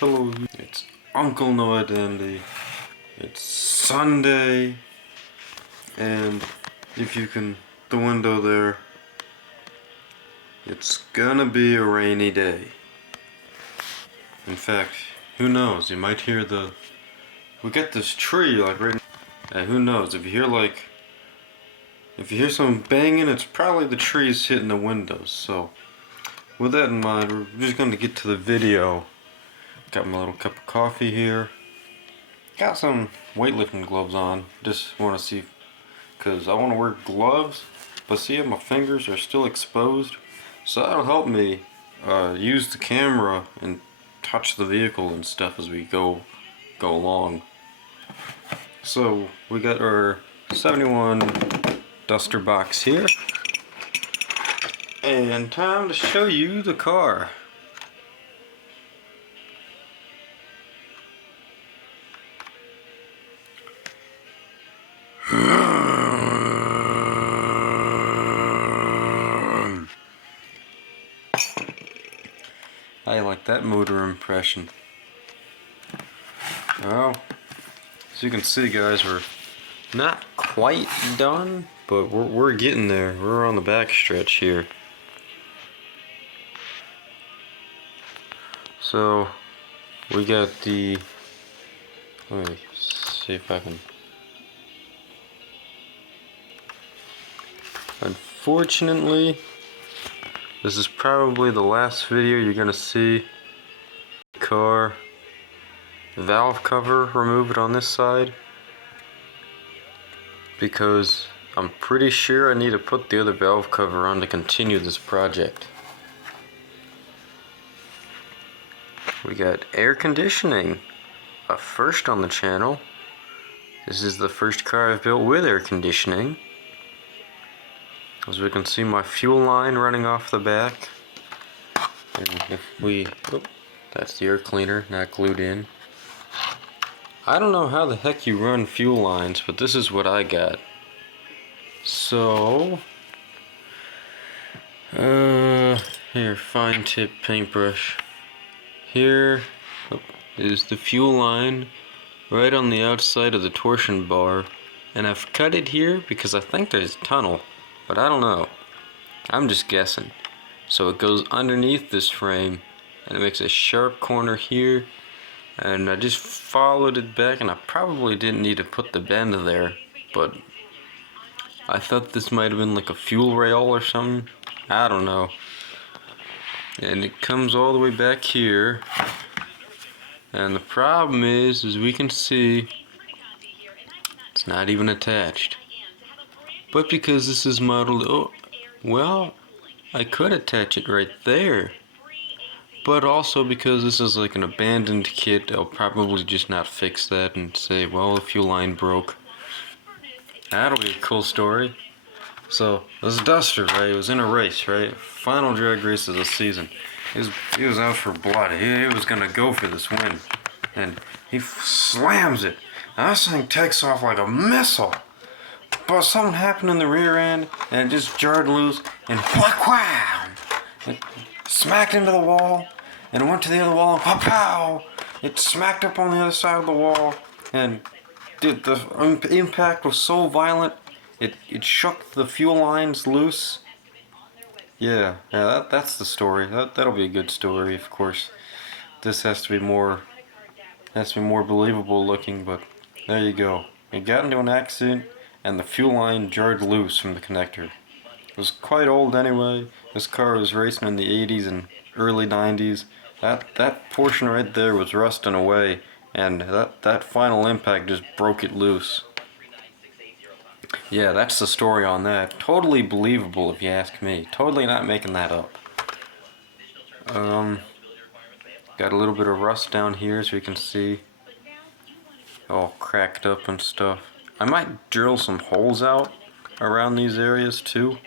Hello, it's Uncle Noah Dandy. It's Sunday, and if you can, the window there, it's gonna be a rainy day. In fact, who knows? You might hear we got this tree like right now. Who knows? If you hear some banging, it's probably the trees hitting the windows. So, with that in mind, we're just gonna get to the video. Got my little cup of coffee here. Got some weightlifting gloves on. Just want to see, because I want to wear gloves, but see if my fingers are still exposed. So that'll help me use the camera and touch the vehicle and stuff as we go along. So we got our 71 Duster box here, and time to show you the car. I like that motor impression. Well, as you can see, guys, we're not quite done, but we're getting there. We're on the back stretch here. So we got the, let me see if I can. Unfortunately, this is probably the last video you're gonna see. Car valve cover removed on this side, because I'm pretty sure I need to put the other valve cover on to continue this project. We got air conditioning, a first on the channel. This is the first car I've built with air conditioning. As we can see, my fuel line running off the back. And if we, that's the air cleaner, not glued in. I don't know how the heck you run fuel lines, but this is what I got. So, here, fine tip paintbrush. Here is the fuel line right on the outside of the torsion bar. And I've cut it here because I think there's a tunnel, but I don't know. I'm just guessing. So it goes underneath this frame, and it makes a sharp corner here. And I just followed it back, and I probably didn't need to put the bend there, but I thought this might have been like a fuel rail or something. I don't know. And it comes all the way back here. And the problem is, as we can see, it's not even attached. But because this is modeled, oh, well, I could attach it right there. But also because this is like an abandoned kit, I'll probably just not fix that and say, well, the fuel line broke. That'll be a cool story. So, this Duster, right, it was in a race, right? Final drag race of the season. He was out for blood. He was gonna go for this win. And he slams it. Now this thing takes off like a missile. But something happened in the rear end, and it just jarred loose, and whack wham! It smacked into the wall, and it went to the other wall, and pow pow! It smacked up on the other side of the wall, and the impact was so violent, it shook the fuel lines loose. Yeah, that's the story. That'll be a good story, of course. This has to be more believable looking, but there you go. It got into an accident, and the fuel line jarred loose from the connector. It was quite old anyway. This car was racing in the 80s and early 90s. That portion right there was rusting away, and that final impact just broke it loose. Yeah, that's the story on that. Totally believable if you ask me. Totally not making that up. Got a little bit of rust down here, as you can see. All cracked up and stuff. I might drill some holes out around these areas too.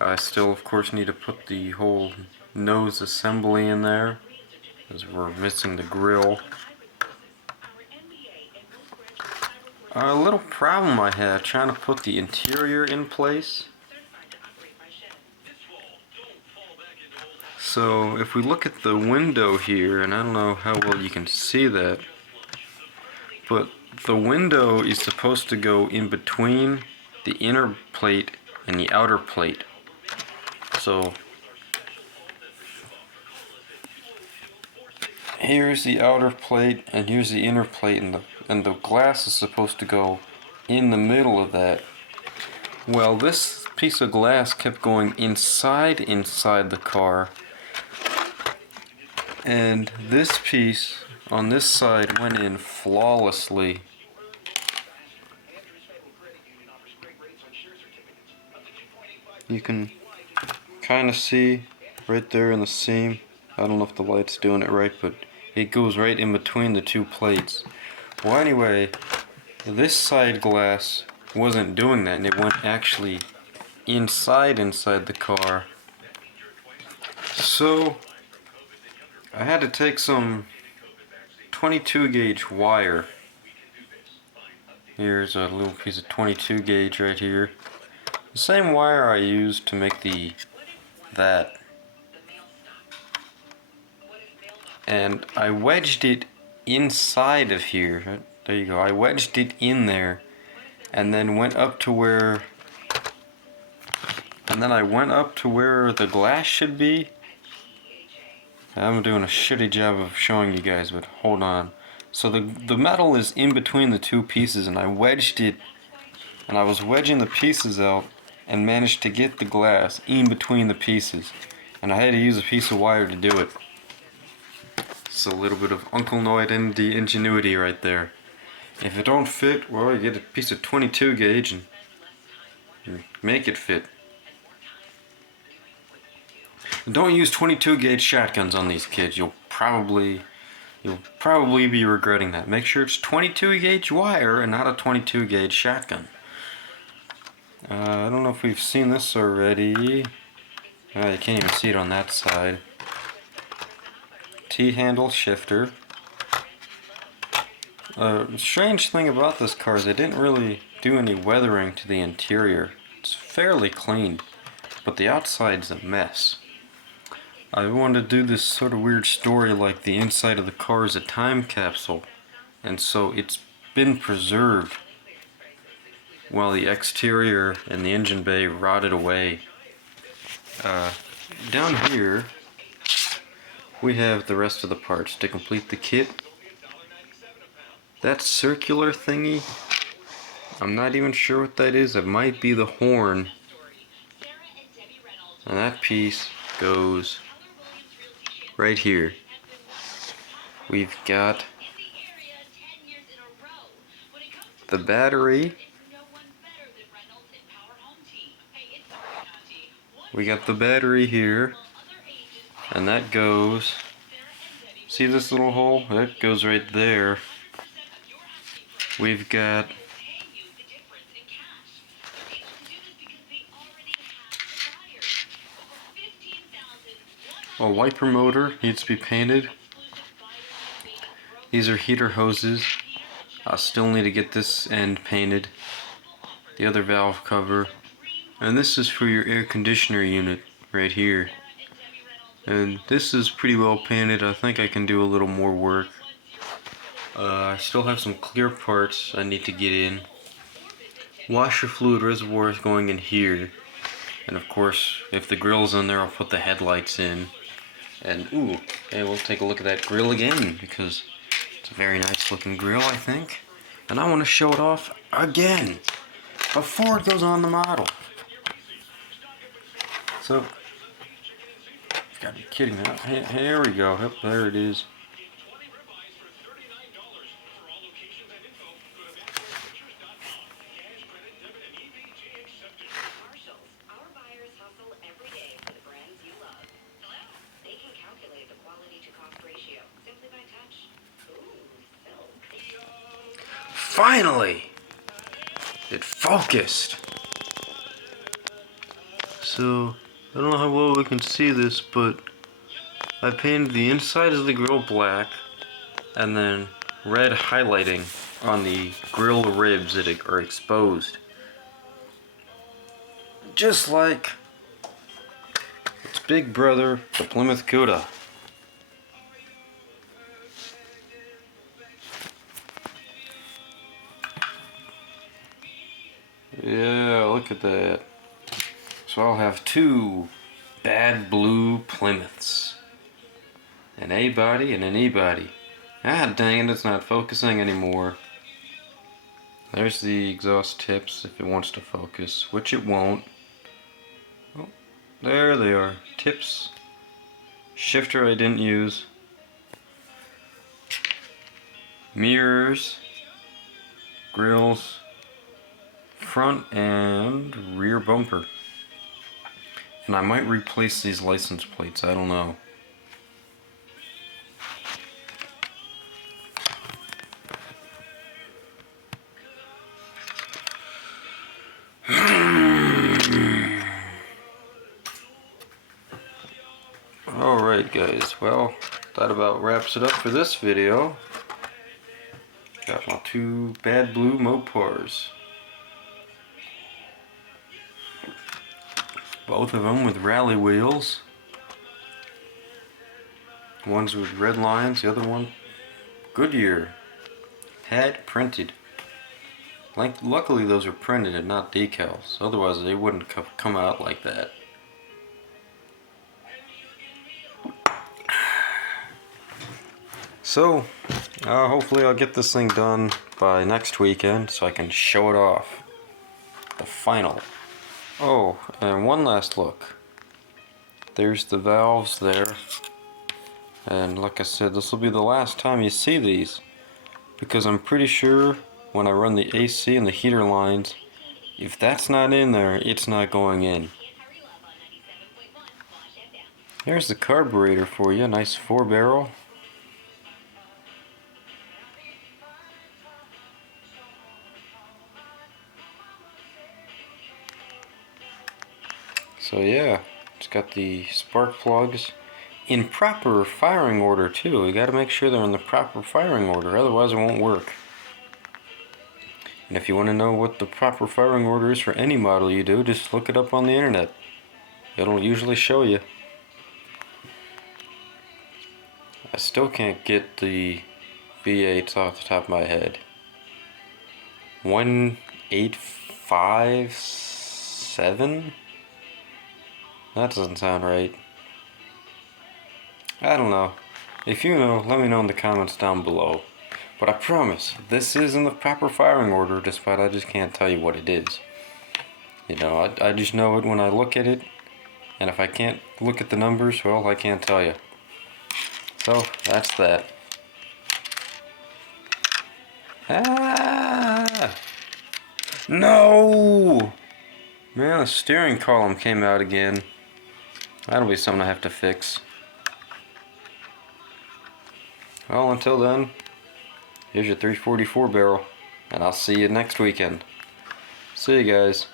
I still, of course, need to put the whole nose assembly in there. because we're missing the grill. A little problem I had trying to put the interior in place. So if we look at the window here, and I don't know how well you can see that, but the window is supposed to go in between the inner plate and the outer plate. So here's the outer plate and here's the inner plate, and the glass is supposed to go in the middle of that. Well, this piece of glass kept going inside the car, and this piece on this side went in flawlessly. You can kind of see right there in the seam. I don't know if the light's doing it right, but it goes right in between the two plates. Well, anyway, this side glass wasn't doing that, and it went actually inside the car. So I had to take some 22 gauge wire. Here's a little piece of 22 gauge right here. The same wire I used to make that. And I wedged it inside of here. There you go. I wedged it in there, and then went up to where the glass should be. I'm doing a shitty job of showing you guys, but hold on. So the metal is in between the two pieces, and I wedged it, and I was wedging the pieces out and managed to get the glass in between the pieces, and I had to use a piece of wire to do it. It's a little bit of Uncle Noid and the ingenuity right there. If it don't fit, well, you get a piece of 22 gauge and make it fit. And don't use 22 gauge shotguns on these kids. You'll probably be regretting that. Make sure it's 22 gauge wire and not a 22 gauge shotgun. I don't know if we've seen this already. You can't even see it on that side. T-handle shifter. The strange thing about this car is they didn't really do any weathering to the interior. It's fairly clean, but the outside's a mess. I wanted to do this sort of weird story like the inside of the car is a time capsule, and so it's been preserved while the exterior and the engine bay rotted away. Down here we have the rest of the parts to complete the kit. That circular thingy, I'm not even sure what that is. It might be the horn. And that piece goes right here. We've got the battery. We got the battery here, and that goes, see this little hole? That goes right there. We've got a wiper motor, needs to be painted. These are heater hoses. I still need to get this end painted. The other valve cover. And this is for your air conditioner unit right here. And this is pretty well painted. I think I can do a little more work. I still have some clear parts I need to get in. Washer fluid reservoir is going in here. And of course, if the grill's in there, I'll put the headlights in. And ooh, hey, we'll take a look at that grill again, because it's a very nice looking grill, I think. And I want to show it off again before it goes on the model. So, you've got to be kidding me. Here we go. Yep, there it is. Finally! It focused! So, I don't know how well we can see this, but I painted the inside of the grill black, and then red highlighting on the grill ribs that are exposed. Just like its big brother, the Plymouth Cuda. Yeah, look at that. So I'll have two bad blue Plymouths. An A body and an E body. Ah, dang it, it's not focusing anymore. There's the exhaust tips if it wants to focus, which it won't. Oh, there they are. Tips. Shifter I didn't use. Mirrors. Grills. Front and rear bumper. And I might replace these license plates, I don't know. Alright guys, well, that about wraps it up for this video. Got my two bad blue Mopars. Both of them with rally wheels. One's with red lines, the other one Goodyear. Had printed. Luckily those are printed and not decals, otherwise they wouldn't come out like that. So, hopefully I'll get this thing done by next weekend so I can show it off. The final. Oh, and one last look. There's the valves there. And like I said, this will be the last time you see these. Because I'm pretty sure when I run the AC and the heater lines, if that's not in there, it's not going in. Here's the carburetor for you, nice 4-barrel. So yeah, it's got the spark plugs in proper firing order too. You gotta make sure they're in the proper firing order, otherwise it won't work. And if you want to know what the proper firing order is for any model you do, just look it up on the internet. It'll usually show you. I still can't get the V8s off the top of my head. 1857? That doesn't sound right. I don't know. If you know, let me know in the comments down below. But I promise, this is in the proper firing order, despite I just can't tell you what it is. You know, I just know it when I look at it, and if I can't look at the numbers, well, I can't tell you. So, that's that. Ah! No! Man, the steering column came out again. That'll be something I have to fix. Well, until then, here's your 344 barrel, and I'll see you next weekend. See you guys.